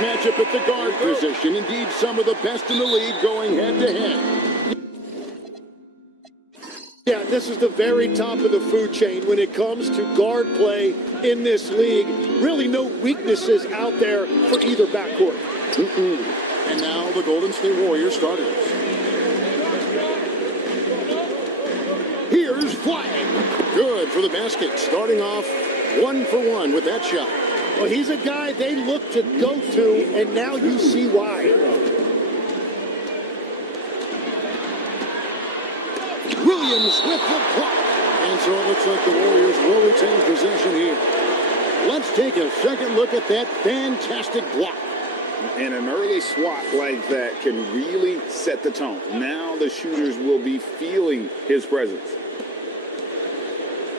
Matchup at the guard position. Indeed, some of the best in the league going head-to-head. Yeah, this is the very top of the food chain when it comes to guard play in this league. Really no weaknesses out there for either backcourt. And now the Golden State Warriors starters. Here's Flag. Good for the basket. Starting off 1 for 1 with that shot. Well, he's a guy they look to go to, and now you see why. Williams with the block. And so it looks like the Warriors will retain possession here. Let's take a second look at that fantastic block. And an early swat like that can really set the tone. Now the shooters will be feeling his presence.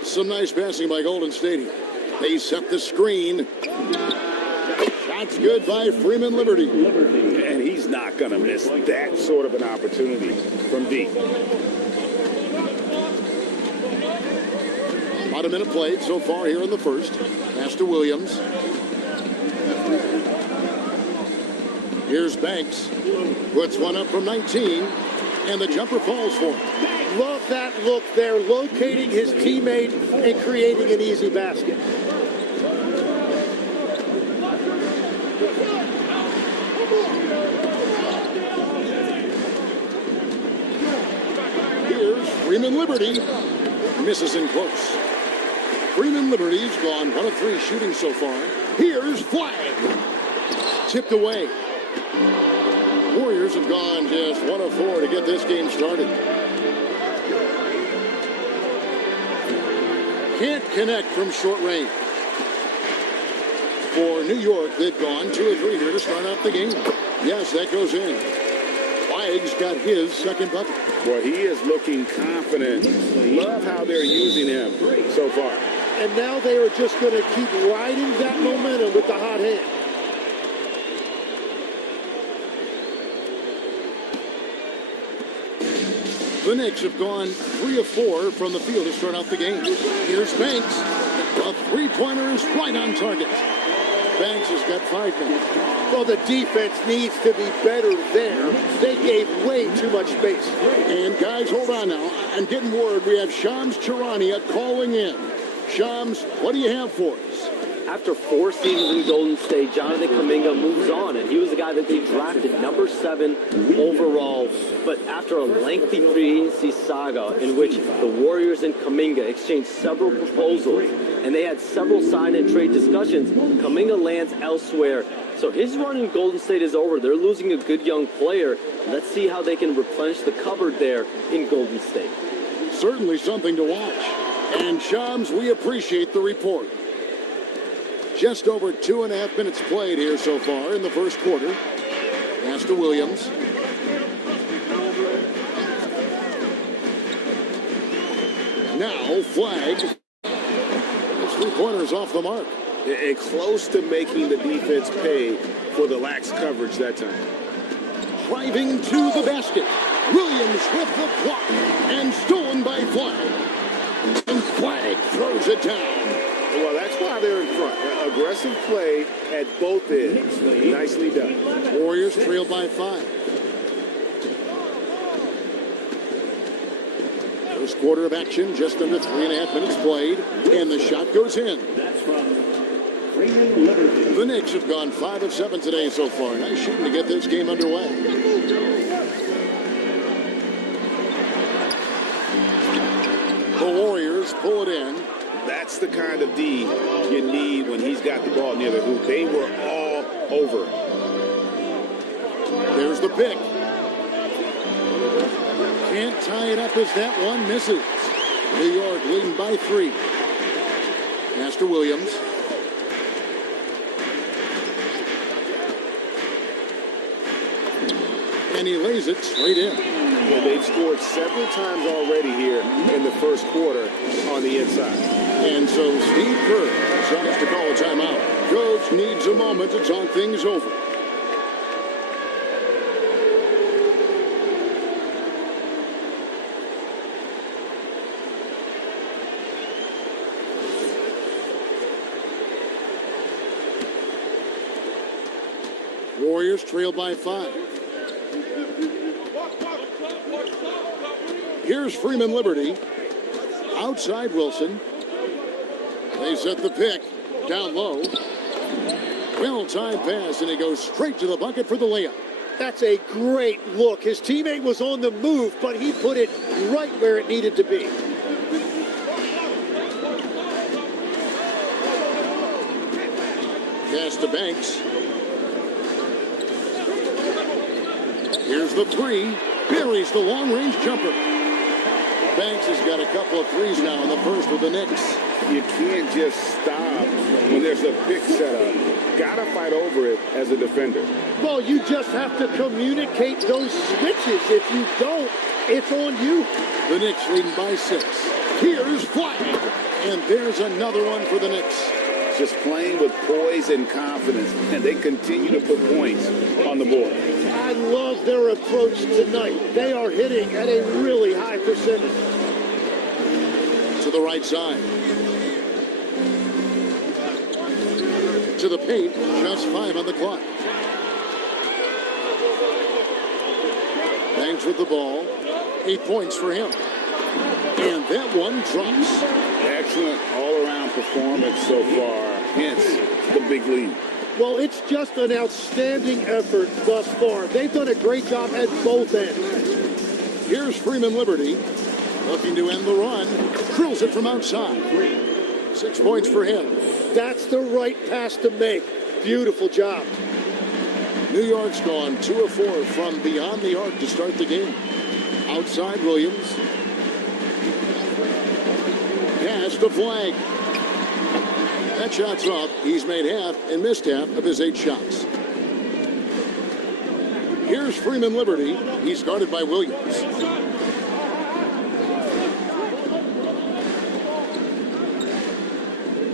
Some nice passing by Golden State. They set the screen. Shots good by Freeman Liberty. And he's not going to miss that sort of an opportunity from deep. About a minute played so far here in the first. Pass to Williams. Here's Banks. Puts one up from 19. And the jumper falls for him. Love that look there, locating his teammate and creating an easy basket. Here's Freeman Liberty. Misses in close. Freeman Liberty's gone 1 of 3 shooting so far. Here's Flag. Tipped away. Warriors have gone just 1 of 4 to get this game started. Can't connect from short range. For New York, they've gone 2 of 3 here to start out the game. Yes, that goes in. Flag's got his second bucket. Boy, he is looking confident. Love how they're using him so far. And now they are just going to keep riding that momentum with the hot hand. The Knicks have gone 3 of 4 from the field to start out the game. Here's Banks. A three-pointer is right on target. Banks has got 5 now. Well, the defense needs to be better there. They gave way too much space. And guys, hold on now. I'm getting word we have Shams Charania calling in. Shams, what do you have for us? After 4 seasons in Golden State, Jonathan Kuminga moves on, and he was the guy that they drafted number 7 overall. But after a lengthy free agency saga in which the Warriors and Kuminga exchanged several proposals, and they had several sign and trade discussions, Kuminga lands elsewhere. So his run in Golden State is over. They're losing a good young player. Let's see how they can replenish the cupboard there in Golden State. Certainly something to watch. And Shams, we appreciate the report. Just over 2.5 minutes played here so far in the first quarter. Pass to Williams. Now Flag. His three-pointer's off the mark. And close to making the defense pay for the lax coverage that time. Driving to the basket. Williams with the block. And stolen by Flag. And Flag throws it down. Well, that's why they're in front. Aggressive play at both ends. Nicely done. Warriors trail by 5. First quarter of action, just under 3.5 minutes played, and the shot goes in. The Knicks have gone 5 of 7 today so far. Nice shooting to get this game underway. The Warriors pull it in. That's the kind of D you need when he's got the ball near the hoop. They were all over. There's the pick. Can't tie it up as that one misses. New York leading by 3. Pass to Williams. And he lays it straight in. Well, they've scored several times already here in the first quarter on the inside. And so Steve Kerr decides to call a timeout. Coach needs a moment to talk things over. Warriors trail by 5. Here's Freeman Liberty. Outside Wilson. They set the pick. Down low. Well-timed pass, and he goes straight to the bucket for the layup. That's a great look. His teammate was on the move, but he put it right where it needed to be. Pass to Banks. Here's the three. Buries the long-range jumper. Banks has got a couple of threes now in the first with the Knicks. You can't just stop when there's a pick set up. Gotta fight over it as a defender. Well, you just have to communicate those switches. If you don't, it's on you. The Knicks leading by 6. Here's Flag. And there's another one for the Knicks. Just playing with poise and confidence, and they continue to put points on the board. I love their approach tonight. They are hitting at a really high percentage. To the right side. To the paint, just 5 on the clock. Banks with the ball. 8 points for him. And that one drops. Excellent all-around performance so far, hence the big lead. Well, it's just an outstanding effort thus far. They've done a great job at both ends. Here's Freeman Liberty. Looking to end the run. Drills it from outside. 6 points for him. That's the right pass to make. Beautiful job. New York's gone 2 of 4 from beyond the arc to start the game. Outside Williams. Pass to Flag. That shot's up. He's made half and missed half of his 8 shots. Here's Freeman Liberty. He's guarded by Williams.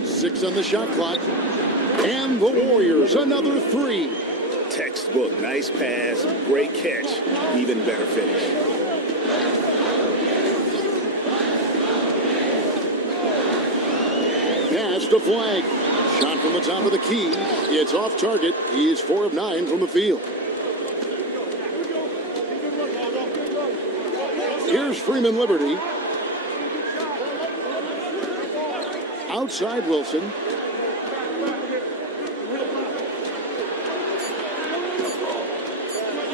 Six on the shot clock. And the Warriors, another 3. Textbook, nice pass, great catch, even better finish. Pass to Flag. Shot from the top of the key. It's off target. He is 4 of 9 from the field. Here's Freeman Liberty. Outside Wilson.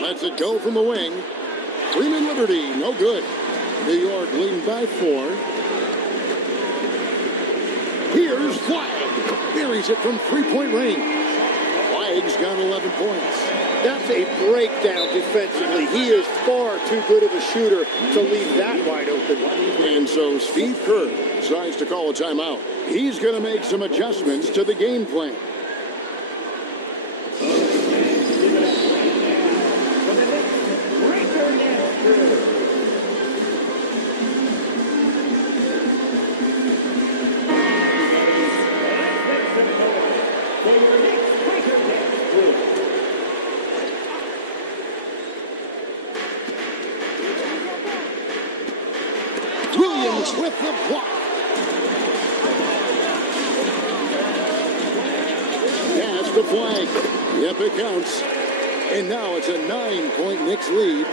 Lets it go from the wing. Freeman Liberty, no good. New York leading by 4. Here's Flag. Buries it from 3-point range. Flag's got 11 points. That's a breakdown defensively. He is far too good of a shooter to leave that wide open. And so Steve Kerr decides to call a timeout. He's going to make some adjustments to the game plan. Williams with the block. Pass to Flag. Yep, it counts. And now it's a 9-point Knicks lead.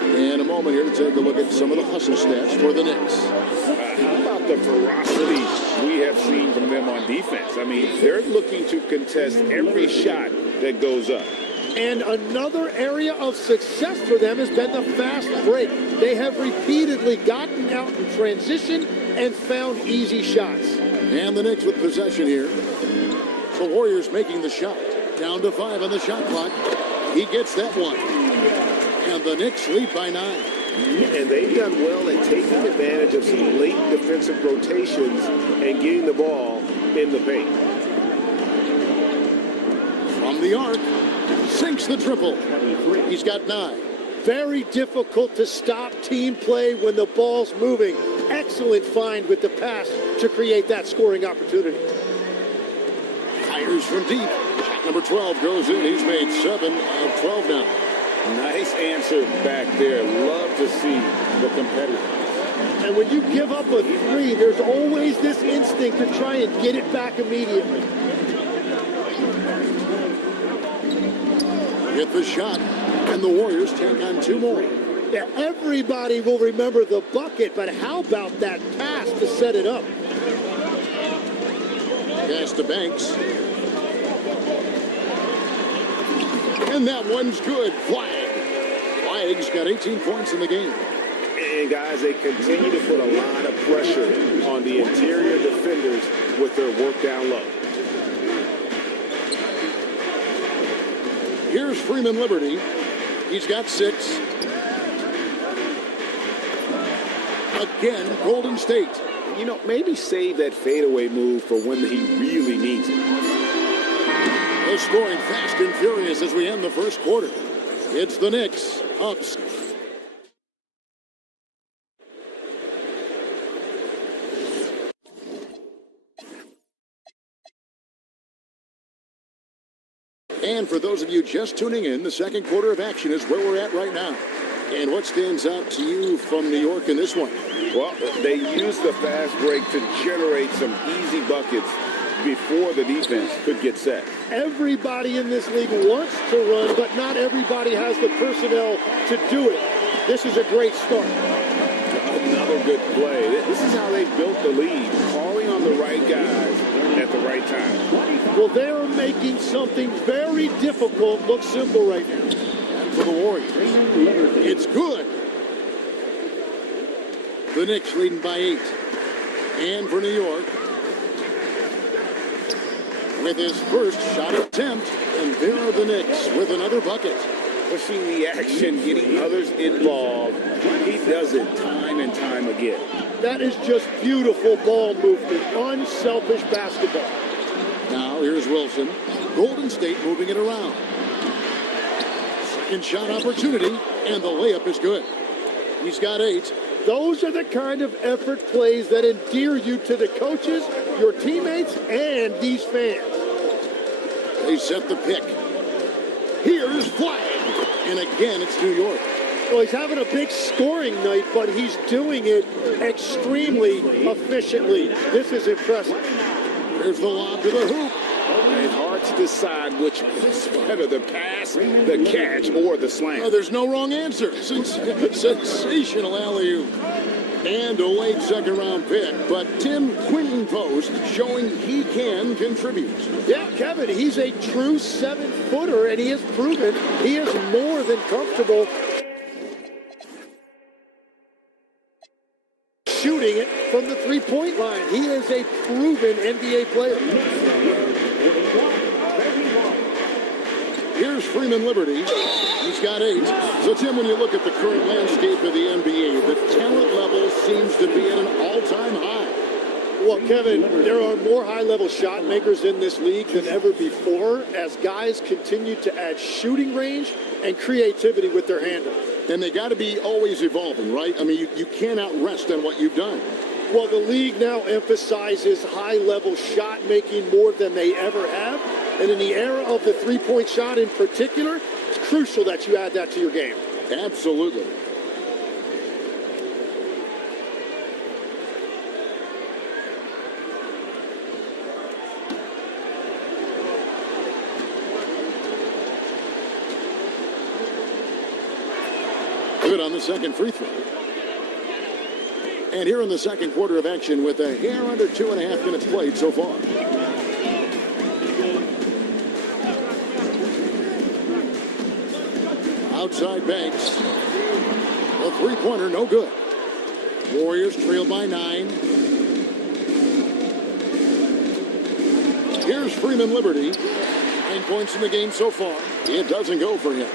And a moment here to take a look at some of the hustle stats for the Knicks. How about the ferocity we have seen from them on defense? I mean, they're looking to contest every shot that goes up. And another area of success for them has been the fast break. They have repeatedly gotten out in transition and found easy shots. And the Knicks with possession here. The Warriors making the shot. Down to 5 on the shot clock. He gets that one. And the Knicks lead by 9. And they've done well at taking advantage of some late defensive rotations and getting the ball in the paint. From the arc, sinks the triple. He's got 9. Very difficult to stop team play when the ball's moving. Excellent find with the pass to create that scoring opportunity. Fires from deep. Shot number 12 goes in. He's made 7 of 12 now. Nice answer back there. Love to see the competitor. And when you give up a 3, there's always this instinct to try and get it back immediately. with the shot. And the Warriors take on 2 more. Yeah, everybody will remember the bucket, but how about that pass to set it up? Pass to Banks. And that one's good. Flag's got 18 points in the game. And guys, they continue to put a lot of pressure on the interior defenders with their work down low. Here's Freeman Liberty. He's got 6. Again, Golden State. You know, maybe save that fadeaway move for when he really needs it. They're scoring fast and furious as we end the first quarter. It's the Knicks up. And for those of you just tuning in, the second quarter of action is where we're at right now. And what stands out to you from New York in this one? Well, they used the fast break to generate some easy buckets before the defense could get set. Everybody in this league wants to run, but not everybody has the personnel to do it. This is a great start. Another good play. This is how they built the lead, calling on the right guys at the right time. Well, they're making something very difficult look simple right now. And for the Warriors, it's good. The Knicks leading by 8. And for New York, with his first shot attempt, and there are the Knicks with another bucket. Pushing the action, getting others involved. He does it time and time again. That is just beautiful ball movement, unselfish basketball. Now here's Wilson. Golden State moving it around. Second shot opportunity, and the layup is good. He's got 8. Those are the kind of effort plays that endear you to the coaches, your teammates, and these fans. They set the pick. Here's Flag. And again, it's New York. Well, he's having a big scoring night, but he's doing it extremely efficiently. This is impressive. Here's the lob to the hoop. It's hard to decide which is better, the pass, the catch, or the slam. Oh, there's no wrong answer. Sensational alley-oop. And a late second-round pick, but Tim Quinton Post showing he can contribute. Yeah, Kevin, he's a true 7-footer, and he has proven he is more than comfortable shooting it from the three-point line. He is a proven NBA player. Here's Freeman Liberty. He's got 8. So, Tim, when you look at the current landscape of the NBA, the talent level seems to be at an all-time high. Well, Kevin, there are more high-level shot makers in this league than ever before as guys continue to add shooting range and creativity with their handle. And they got to be always evolving, right? I mean, you cannot rest on what you've done. Well, the league now emphasizes high-level shot making more than they ever have. And in the era of the three-point shot in particular, it's crucial that you add that to your game. Absolutely. Good on the second free throw. And here in the second quarter of action with a hair under 2.5 minutes played so far. Outside Banks. A three-pointer, no good. Warriors trail by 9. Here's Freeman Liberty. 9 points in the game so far. It doesn't go for him.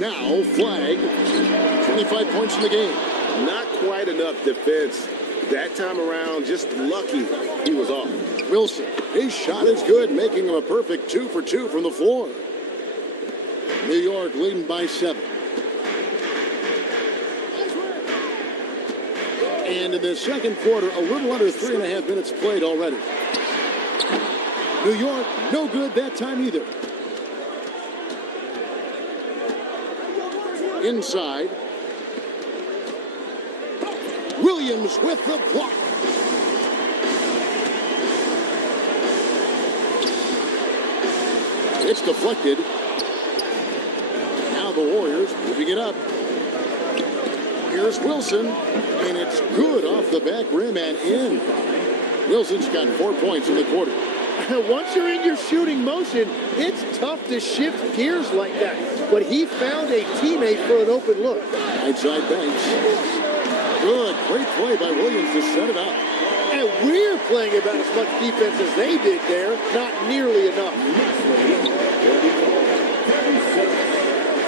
Now, Flag. 25 points in the game. Not quite enough defense. That time around, just lucky he was off. Wilson, his shot is good, making him a perfect 2 for 2 from the floor. New York leading by 7. And in the second quarter, a little under 3.5 minutes played already. New York, no good that time either. Inside. Williams with the block. It's deflected. Now the Warriors moving it up. Here's Wilson, and it's good off the back rim and in. Wilson's got 4 points in the quarter. Once you're in your shooting motion, it's tough to shift gears like that. But he found a teammate for an open look. Outside Banks. Good, great play by Williams to set it up. And we're playing about as much defense as they did there. Not nearly enough.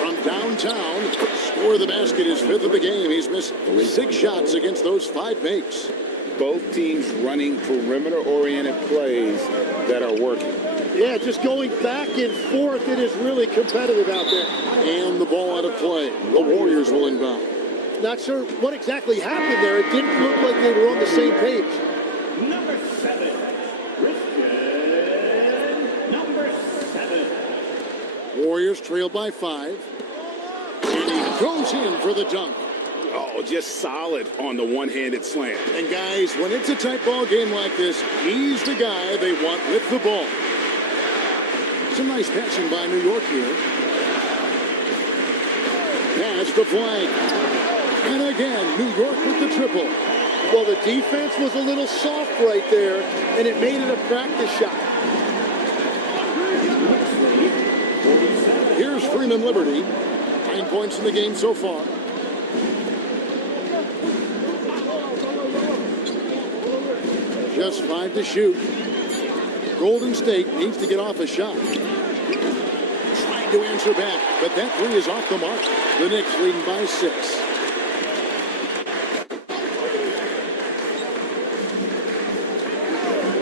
From downtown, score the basket, his 5th of the game. He's missed 6 shots against those 5 makes. Both teams running perimeter-oriented plays that are working. Yeah, just going back and forth. It is really competitive out there. And the ball out of play. The Warriors will inbound. Not sure what exactly happened there. It didn't look like they were on the same page. Number 7, Christian. Number 7. Warriors trail by 5. And he goes in for the dunk. Oh, just solid on the one-handed slam. And guys, when it's a tight ball game like this, he's the guy they want with the ball. Some nice passing by New York here. Pass the flank. And again, New York with the triple. Well, the defense was a little soft right there, and it made it a practice shot. Here's Freeman Liberty. 9 points in the game so far. Just 5 to shoot. Golden State needs to get off a shot. Trying to answer back, but that 3 is off the mark. The Knicks leading by 6.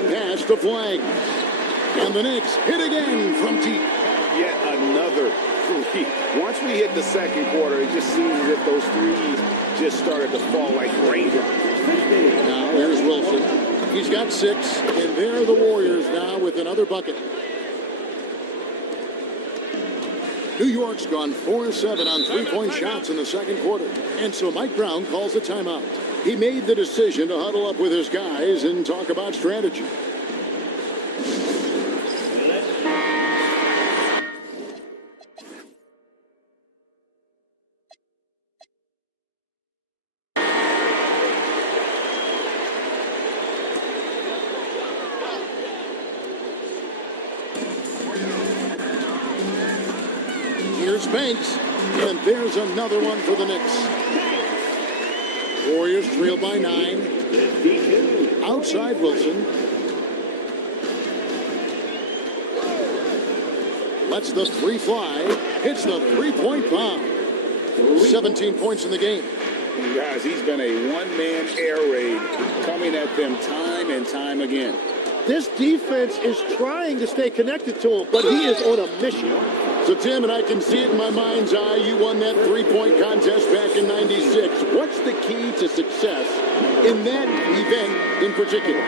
Pass to Flag. And the Knicks hit again from deep. Yet another 3. Once we hit the second quarter, it just seems as if those 3s just started to fall like raindrops. Now here's Wilson. He's got 6, and there are the Warriors now with another bucket. New York's gone 4-7 on 3-point shots in the second quarter. And so Mike Brown calls a timeout. He made the decision to huddle up with his guys and talk about strategy. Here's Banks, and there's another one for the Knicks. Warriors trail by 9. Outside Wilson. Lets the 3 fly. Hits the 3-point bomb. 17 points in the game. Guys, he's been a one-man air raid coming at them time and time again. This defense is trying to stay connected to him, but he is on a mission. So, Tim, and I can see it in my mind's eye, you won that 3-point contest back in '96. What's the key to success in that event in particular?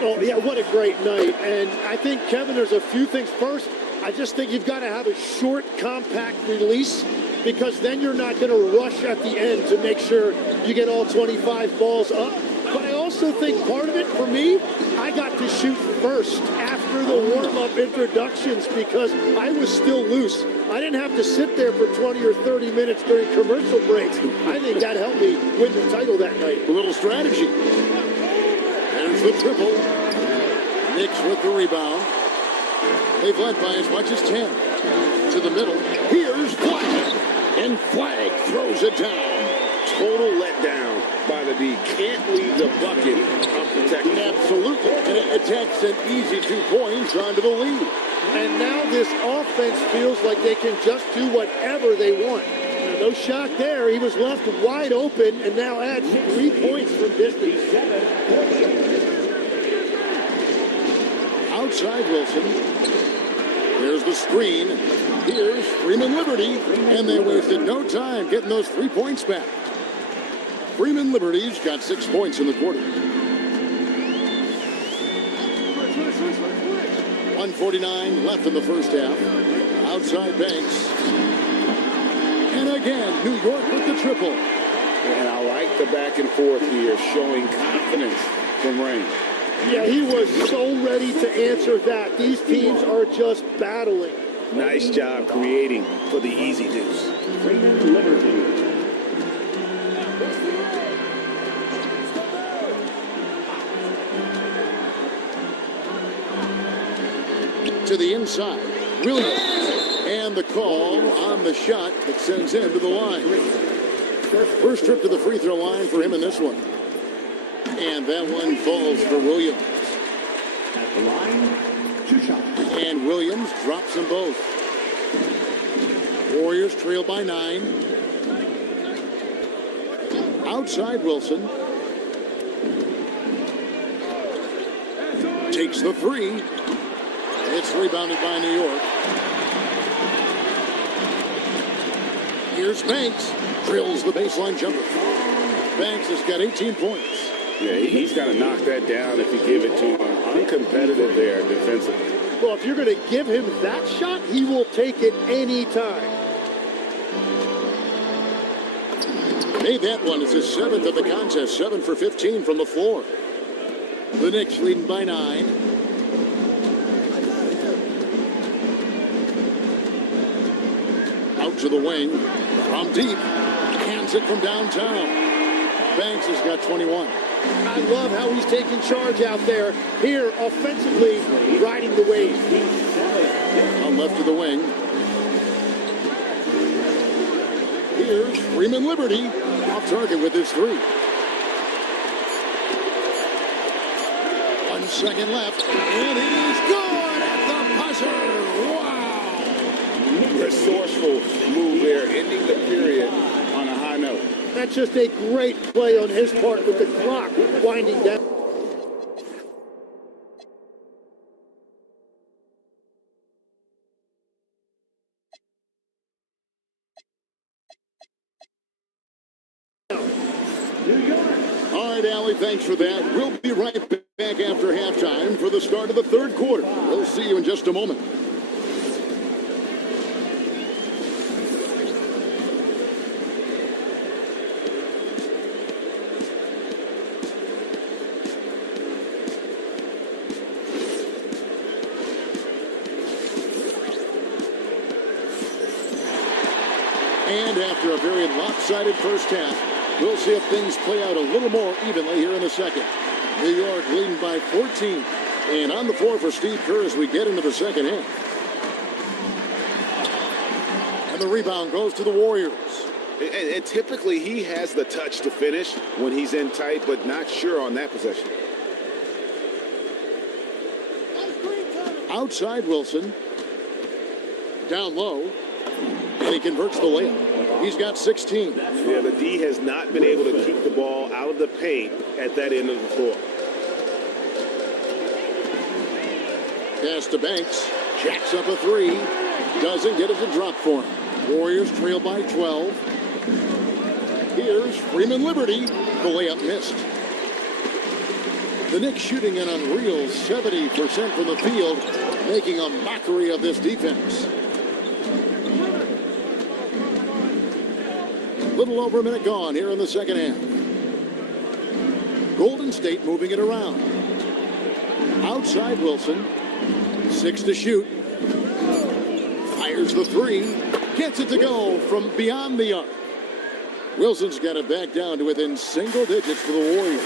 Oh, yeah, what a great night. And I think, Kevin, there's a few things. First, I just think you've got to have a short, compact release, because then you're not going to rush at the end to make sure you get all 25 balls up. But I also think part of it, for me, I got to shoot first after the warm-up introductions because I was still loose. I didn't have to sit there for 20 or 30 minutes during commercial breaks. I think that helped me win the title that night. A little strategy. There's the triple. Knicks with the rebound. They've led by as much as 10. To the middle. Here's Flag. And Flag throws it down. Total letdown by the D. Can't leave the bucket unprotected. Absolutely. And it takes an easy 2 points onto the lead. And now this offense feels like they can just do whatever they want. No shot there. He was left wide open and now adds 3 points from distance. Outside Wilson. There's the screen. Here's Freeman Liberty. And they wasted no time getting those 3 points back. Freeman Liberty's got 6 points in the quarter. 1:49 left in the first half. Outside Banks. And again, New York with the triple. And I like the back and forth here, showing confidence from range. Yeah, he was so ready to answer that. These teams are just battling. Nice job creating for the easy deuce. Raymond Liberty. To the inside. Williams. And the call on the shot that sends him to the line. First trip to the free throw line for him in this one. And that one falls for Williams. At the line, 2 shots. And Williams drops them both. Warriors trail by 9. Outside Wilson. Takes the 3. It's rebounded by New York. Here's Banks. Drills the baseline jumper. Banks has got 18 points. Yeah, he's got to knock that down if you give it to him. Uncompetitive there defensively. Well, if you're going to give him that shot, he will take it any time. Made that one. It's his 7th of the contest. 7 for 15 from the floor. The Knicks leading by 9. Out to the wing. From deep. Hands it from downtown. Banks has got 21. I love how he's taking charge out there. Here, offensively, riding the wave. On left of the wing. Here's Freeman Liberty. Off target with his 3. 1 second left. And it is good at the buzzer. Wow. Resourceful move there, ending the period on a high note. That's just a great play on his part with the clock winding down. All right, Allie, thanks for that. We'll be right back after halftime for the start of the 3rd quarter. We'll see you in just a moment. And after a very lopsided first half, we'll see if things play out a little more evenly here in the second. New York leading by 14. And on the floor for Steve Kerr as we get into the second half. And the rebound goes to the Warriors. And typically he has the touch to finish when he's in tight, but not sure on that possession. Outside Wilson. Down low. And he converts the layup. He's got 16. Yeah, the D has not been able to keep the ball out of the paint at that end of the floor. Pass to Banks. Jacks up a 3. Doesn't get it to drop for him. Warriors trail by 12. Here's Freeman Liberty. The layup missed. The Knicks shooting an unreal 70% from the field, making a mockery of this defense. Little over a minute gone here in the second half. Golden State moving it around. Outside Wilson. 6 to shoot. Fires the 3. Gets it to go from beyond the arc. Wilson's got it back down to within single digits for the Warriors.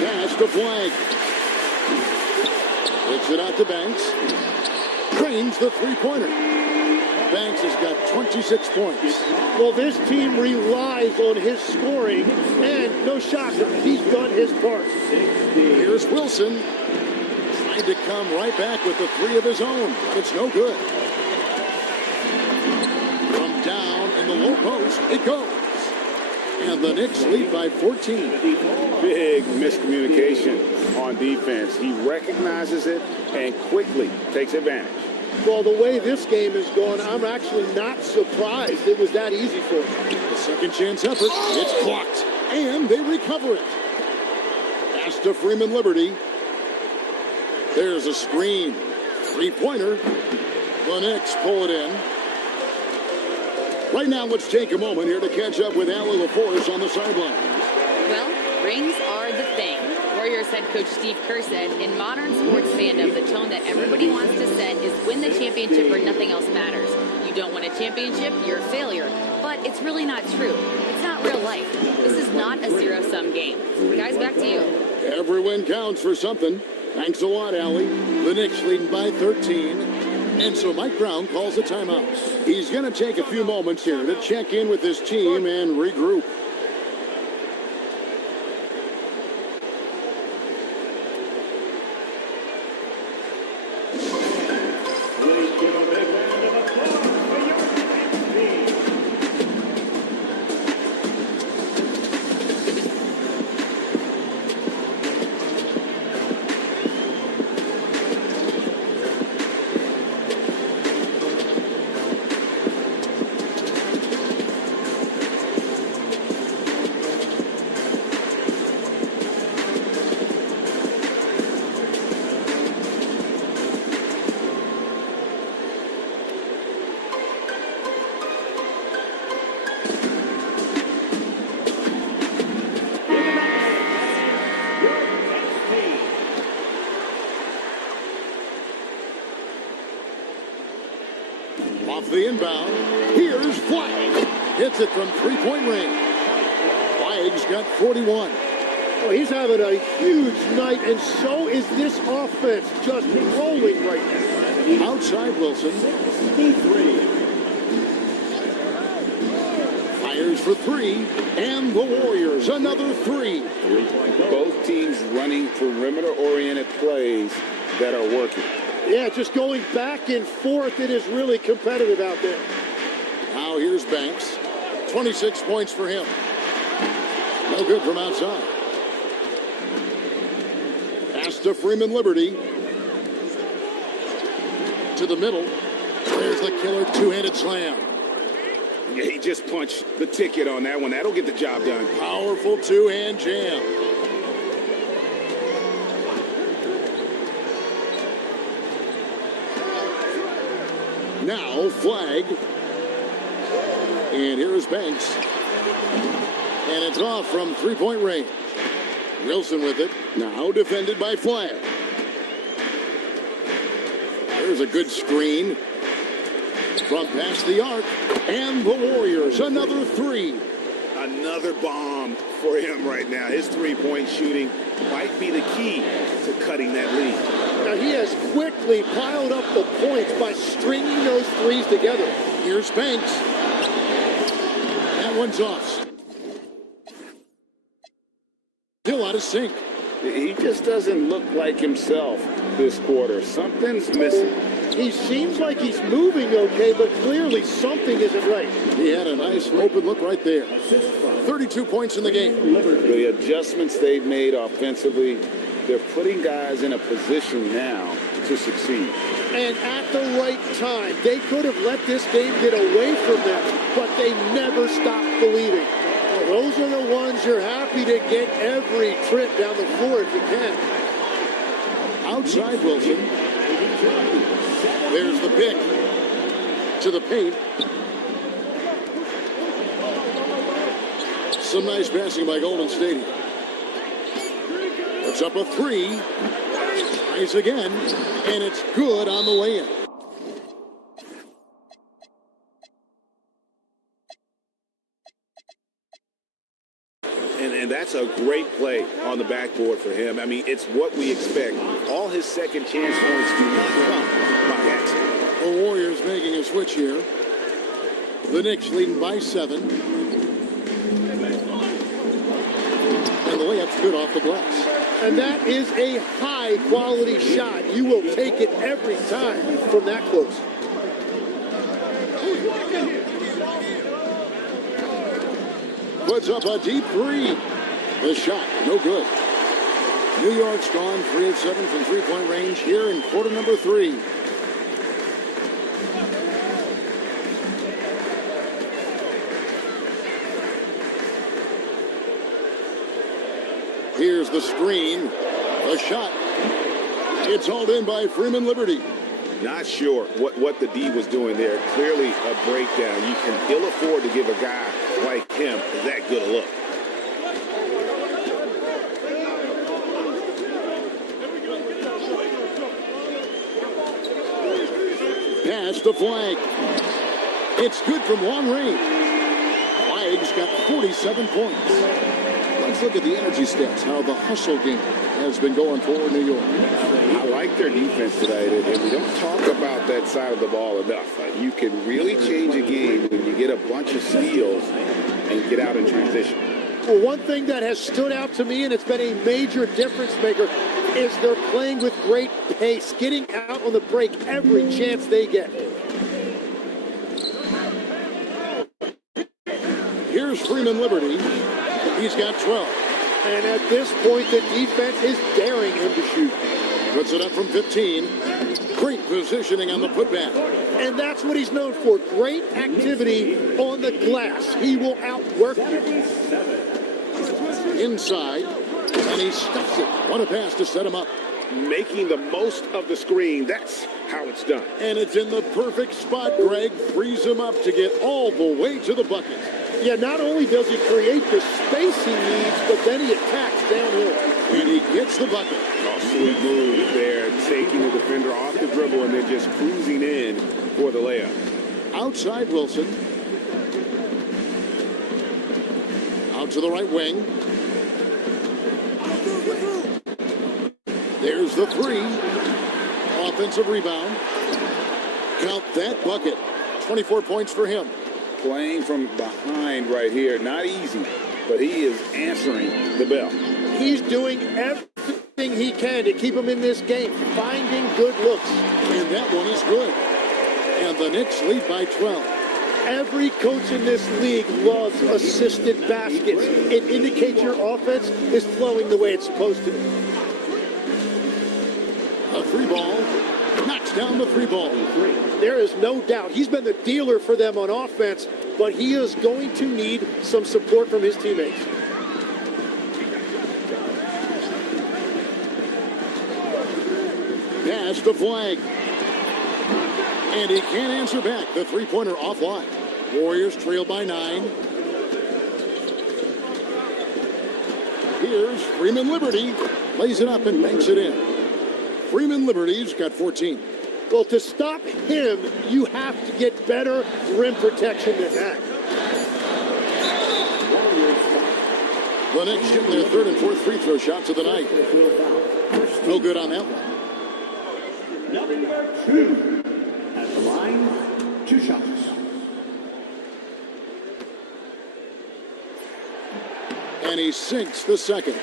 Pass to Flag. Kicks it out to Banks. Drains the 3-pointer. Banks has got 26 points. Well, this team relies on his scoring, and no shock, he's done his part. Here's Wilson. Trying to come right back with the 3 of his own. It's no good. From down in the low post, it goes. And the Knicks lead by 14. Big miscommunication on defense. He recognizes it and quickly takes advantage. Well, the way this game is going, I'm actually not surprised it was that easy for him. The second chance effort, it's blocked. And they recover it. Pass to Freeman Liberty. There's a screen. 3-pointer. The Knicks pull it in. Right now, let's take a moment here to catch up with Allie LaForce on the sideline. Well, rings are the thing. head coach Steve Kerr said, in modern sports fandom, the tone that everybody wants to set is win the championship or nothing else matters. You don't win a championship, you're a failure. But it's really not true. It's not real life. This is not a zero-sum game. Guys, back to you. Every win counts for something. Thanks a lot, Allie. The Knicks leading by 13. And so Mike Brown calls a timeout. He's going to take a few moments here to check in with his team and regroup. Off the inbound, here's Flagg. Hits it from three-point range. Flagg's got 41. Oh, he's having a huge night, and so is this offense, just rolling right now. Outside Wilson. Fires for three, and the Warriors another three. Both teams running perimeter-oriented plays that are working. Yeah, just going back and forth. It is really competitive out there. Now here's Banks. 26 points for him. No good from outside. Pass to Freeman Liberty. To the middle. There's the killer two-handed slam. Yeah, he just punched the ticket on that one. That'll get the job done. Powerful two-hand jam. Now Flagg. And here's Banks. And it's off from three-point range. Wilson with it. Now defended by Flagg. There's a good screen. From past the arc. And the Warriors another three. Another bomb for him right now. His three-point shooting might be the key to cutting that lead. Now he has quickly piled up the points by stringing those threes together. Here's Banks. That one's off. Still out of sync. He just doesn't look like himself this quarter. Something's missing. He seems like he's moving okay, but clearly something isn't right. He had a nice open look right there. 32 points in the game. The adjustments they've made offensively, they're putting guys in a position now to succeed. And at the right time, they could have let this game get away from them, but they never stopped believing. Those are the ones you're happy to get every trip down the floor if you can. Outside Wilson. There's the pick. To the paint. Some nice passing by Golden State. Puts up a three. Tries again. And it's good on the way in. And that's a great play on the backboard for him. I mean, it's what we expect. All his second chance points do not come by accident. The Warriors making a switch here. The Knicks leading by 7. And the layup's good off the glass. And that is a high-quality shot. You will take it every time from that close. Puts up a deep three. The shot, no good. New York's gone 3 of 7 from three-point range here in quarter number 3. Here's the screen. A shot. It's hauled in by Freeman Liberty. Not sure what the D was doing there. Clearly a breakdown. You can ill afford to give a guy like him that good a look. Pass to Flag. It's good from long range. Flag's got 47 points. Let's look at the energy stats, how the hustle game has been going for New York. I like their defense tonight, and we don't talk about that side of the ball enough. You can really change a game when you get a bunch of steals and get out in transition. Well, one thing that has stood out to me, and it's been a major difference maker, is they're playing with great pace, getting out on the break every chance they get. Here's Freeman Liberty. He's got 12. And at this point, the defense is daring him to shoot. Puts it up from 15. Great positioning on the putback. And that's what he's known for, great activity on the glass. He will outwork you. Inside, and he stuffs it. What a pass to set him up. Making the most of the screen, that's how it's done. And it's in the perfect spot, Greg. Frees him up to get all the way to the bucket. Yeah, not only does he create the space he needs, but then he attacks downhill. And he gets the bucket. Oh, sweet move there, taking the defender off the dribble and then just cruising in for the layup. Outside Wilson. Out to the right wing. There's the three. Offensive rebound. Count that bucket. 24 points for him. Playing from behind right here, not easy, but he is answering the bell. He's doing everything he can to keep him in this game, finding good looks. And that one is good. And the Knicks lead by 12. Every coach in this league loves assisted baskets. It indicates your offense is flowing the way it's supposed to. A three ball. Knocks down the three ball. There is no doubt he's been the dealer for them on offense, but he is going to need some support from his teammates. Pass to Flag. And he can't answer back. The three-pointer offline. Warriors trail by 9. Here's Freeman Liberty. Lays it up and banks it in. Freeman Liberty's got 14. Well, to stop him, you have to get better rim protection than that. The Knicks shooting their third and fourth free throw shots of the night. No good on that one. Number 2 at the line, 2 shots. And he sinks the second.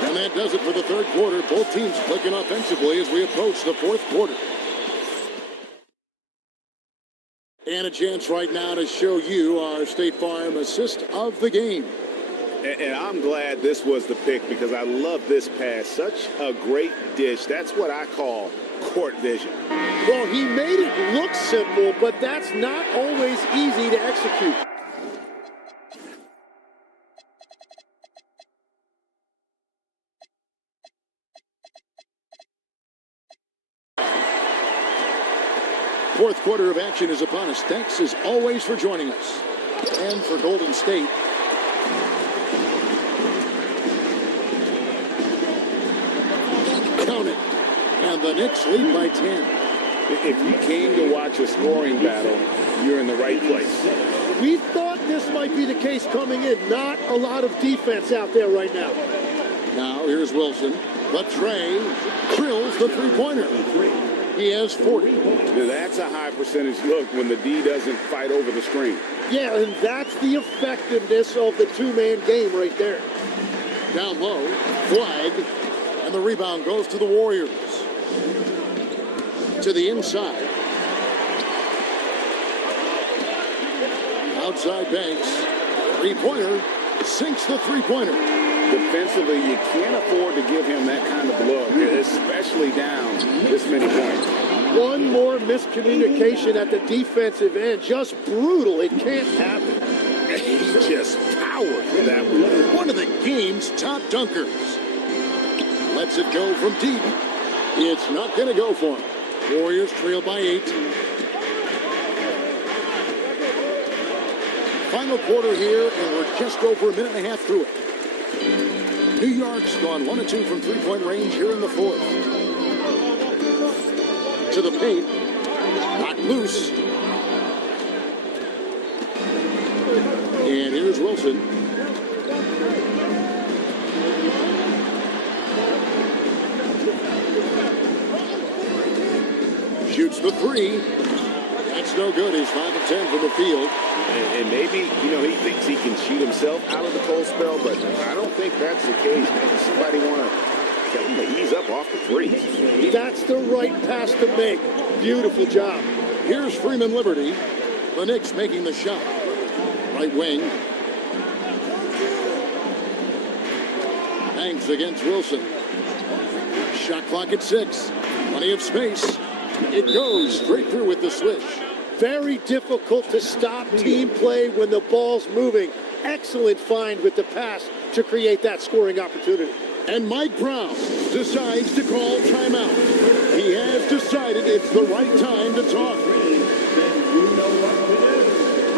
And that does it for the third quarter. Both teams clicking offensively as we approach the fourth quarter. And a chance right now to show you our State Farm assist of the game. And I'm glad this was the pick because I love this pass. Such a great dish. That's what I call court vision. Well, he made it look simple, but that's not always easy to execute. Fourth quarter of action is upon us. Thanks as always for joining us. And for Golden State, count it. And the Knicks lead by 10. If you came to watch a scoring battle, you're in the right place. We thought this might be the case coming in. Not a lot of defense out there right now. Now here's Wilson. But Trey drills the three-pointer. He has 40. Now, that's a high percentage look when the D doesn't fight over the screen. Yeah, and that's the effectiveness of the two-man game right there. Down low, Flag, and the rebound goes to the Warriors. To the inside. Outside Banks. Three-pointer. Sinks the three-pointer. Defensively, you can't afford to give him that kind of look, especially down this many points. One more miscommunication at the defensive end. Just brutal. It can't happen. He's just powered for that one. One of the game's top dunkers. Lets it go from deep. It's not going to go for him. Warriors trail by 8. Final quarter here, and we're just over a minute and a half through it. New York's gone 1 of 2 from three-point range here in the fourth. To the paint. Knocked loose. And here's Wilson. Shoots the three. That's no good. He's 5 of 10 from the field. And maybe, he thinks he can cheat himself out of the cold spell, but I don't think that's the case. Maybe somebody want to tell him to ease up off the threes. That's the right pass to make. Beautiful job. Here's Freeman Liberty. The Knicks making the shot. Right wing. Banks against Wilson. Shot clock at 6. Plenty of space. It goes straight through with the switch. Very difficult to stop team play when the ball's moving. Excellent find with the pass to create that scoring opportunity. And Mike Brown decides to call timeout. He has decided it's the right time to talk.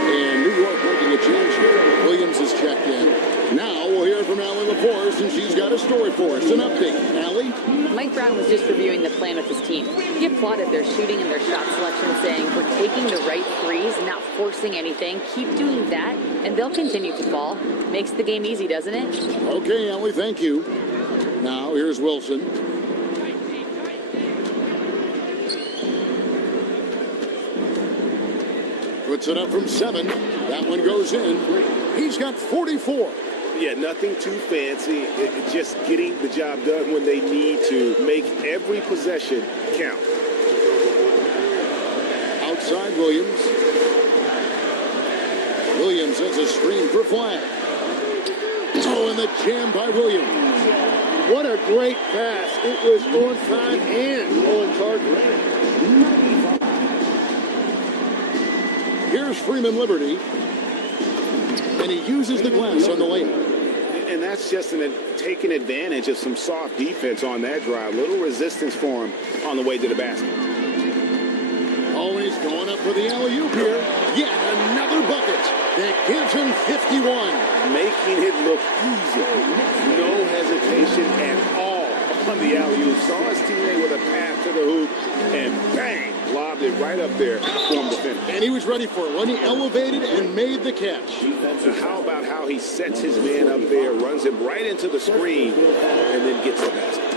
And New York making a change here. Williams is checked in. Now we'll hear from Allie LaForce, and she's got a story for us. An update. Allie? Mike Brown was just reviewing the plan with his team. He applauded their shooting and their shot selection, saying, "We're taking the right threes and not forcing anything. Keep doing that, and they'll continue to fall." Makes the game easy, doesn't it? Okay, Allie, thank you. Now here's Wilson. Puts it up from 7. That one goes in. He's got 44. Yeah, nothing too fancy. Just getting the job done when they need to. Make every possession count. Outside Williams. Williams has a screen for Flag. Oh, and the jam by Williams. What a great pass. It was on time and on target. Here's Freeman Liberty. And he uses the glass on the layup. And that's just taking advantage of some soft defense on that drive. Little resistance for him on the way to the basket. Oh, he's going up for the alley-oop here. Yet another bucket that gives him 51. Making it look easy. No hesitation at all on the alley-oop. Saw his teammate with a pass to the hoop, and bang, lobbed it right up there for him to finish. And he was ready for it when he elevated and made the catch. So how about how he sets his man up there, runs him right into the screen, and then gets the basket.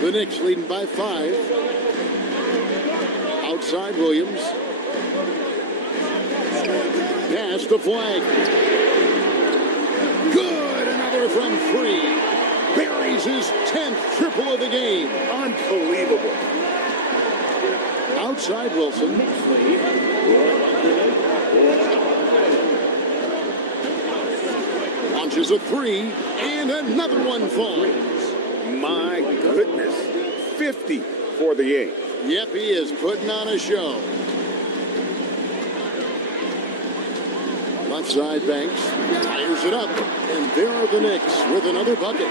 The Knicks leading by 5. Outside Williams. Pass to Flag. Good. Another from 3. Buries his 10th triple of the game. Unbelievable. Outside Wilson. Launches a 3. And another one falls. My goodness. 50 for the game. Yep, he is putting on a show. Left side Banks tires it up, and there are the Knicks with another bucket.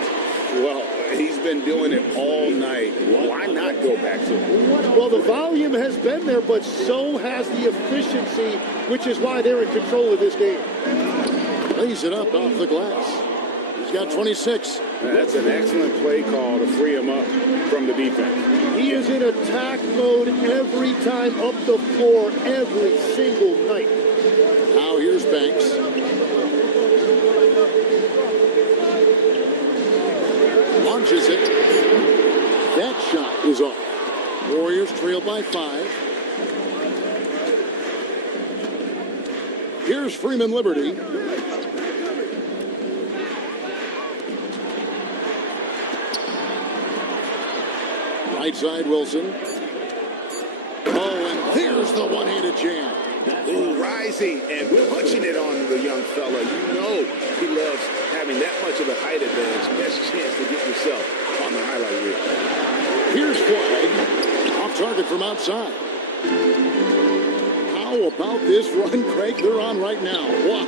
Well, he's been doing it all night. Why not go back to it? Well, the volume has been there, but so has the efficiency, which is why they're in control of this game. Lays it up off the glass. He's got 26. That's an excellent play call to free him up from the defense. He is in attack mode every time up the floor, every single night. Now here's Banks. Launches it. That shot is off. Warriors trail by 5. Here's Freeman Liberty. Right side Wilson. Oh, and there's the one-handed jam. Ooh, rising and punching it on the young fella. You know he loves having that much of a height advantage. Best chance to get yourself on the highlight reel. Here's Flag. Off target from outside. How about this run, Craig, they're on right now? Wow.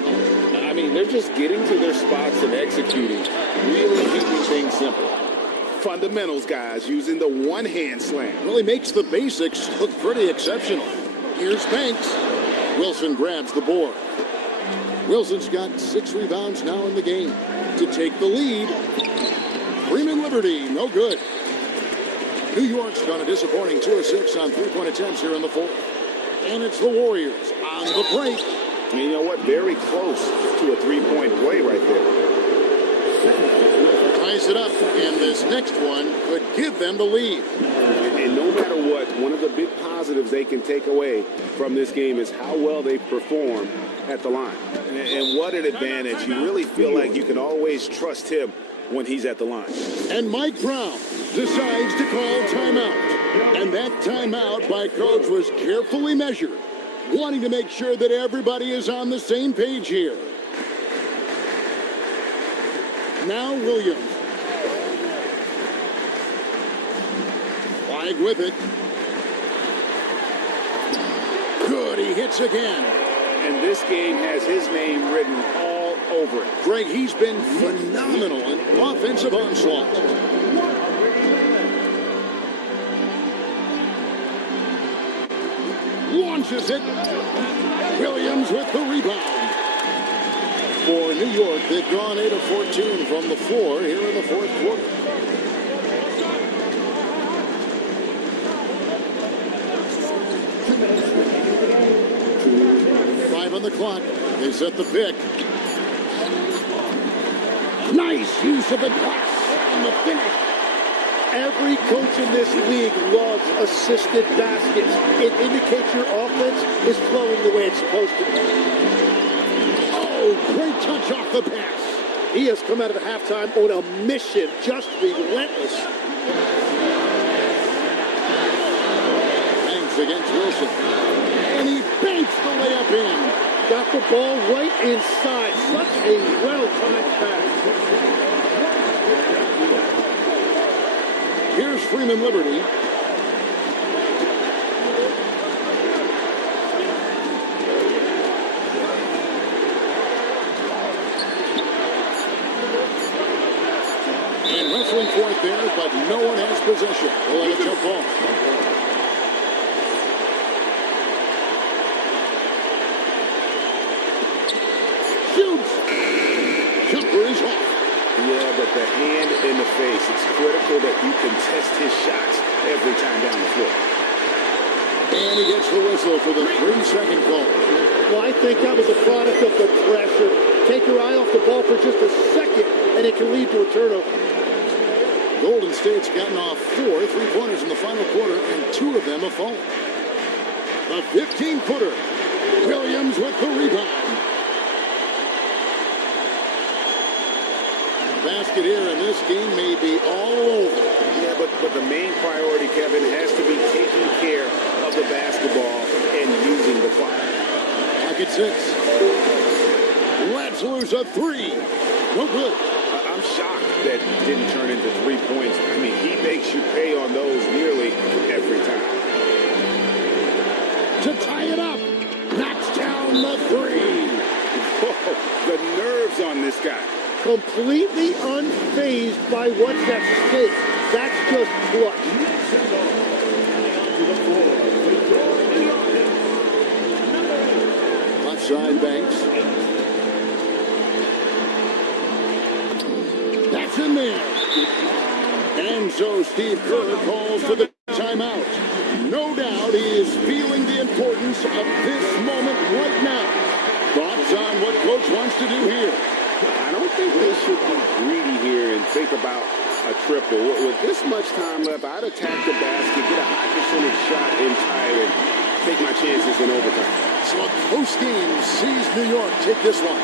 I mean, they're just getting to their spots and executing. Really keeping things simple. Fundamentals, guys, using the one-hand slam. Really makes the basics look pretty exceptional. Here's Banks. Wilson grabs the board. Wilson's got 6 rebounds now in the game to take the lead. Freeman Liberty, no good. New York's gone a disappointing 2 of 6 on 3-point attempts here in the fourth. And it's the Warriors on the break. And you know what? Very close to a 3-point play right there. Ties it up, and this next one could give them the lead. And no matter what, one of the big positives they can take away from this game is how well they perform at the line. And what an advantage. You really feel like you can always trust him when he's at the line. And Mike Brown decides to call timeout. And that timeout by Coach was carefully measured, wanting to make sure that everybody is on the same page here. Now Williams. Flag with it. Good, he hits again. And this game has his name written all over it. Greg, he's been phenomenal in offensive onslaught. Launches it. Williams with the rebound. For New York, they've gone 8 of 14 from the floor here in the fourth quarter. On the clock. They set the pick. Nice use of the pass and the finish. Every coach in this league loves assisted baskets. It indicates your offense is flowing the way it's supposed to. Oh, great touch off the pass. He has come out of halftime on a mission, just relentless. Banks against Wilson. And he banks the layup in. Got the ball right inside. Such a well-timed pass. Here's Freeman Liberty. And wrestling for it there, but no one has possession. They'll let it jump ball. Yeah, but the hand in the face, it's critical that you can test his shots every time down the floor. And he gets the whistle for the 3-second call. Well, I think that was a product of the pressure. Take your eye off the ball for just a second, and it can lead to a turnover. Golden State's gotten off 4 3-pointers in the final quarter, and 2 of them have fallen. The 15-footer. Williams with the rebound. Basket here, and this game may be all over. Yeah, but the main priority, Kevin, has to be taking care of the basketball and using the clock. Back at 6. Let's lose a 3. No good. I'm shocked that didn't turn into 3 points. I mean, he makes you pay on those nearly every time. To tie it up. Knocks down the 3. Whoa, the nerves on this guy. Completely unfazed by what's at stake. That's just clutch. Left side, Banks. That's in there. And so Steve Kerr calls for the timeout. No doubt he is feeling the importance of this moment right now. Thoughts on what Coach wants to do here? I don't think they should be greedy here and think about a triple. With this much time left, I'd attack the basket, get a high percentage shot inside, and take my chances in overtime. So a close game sees New York take this one.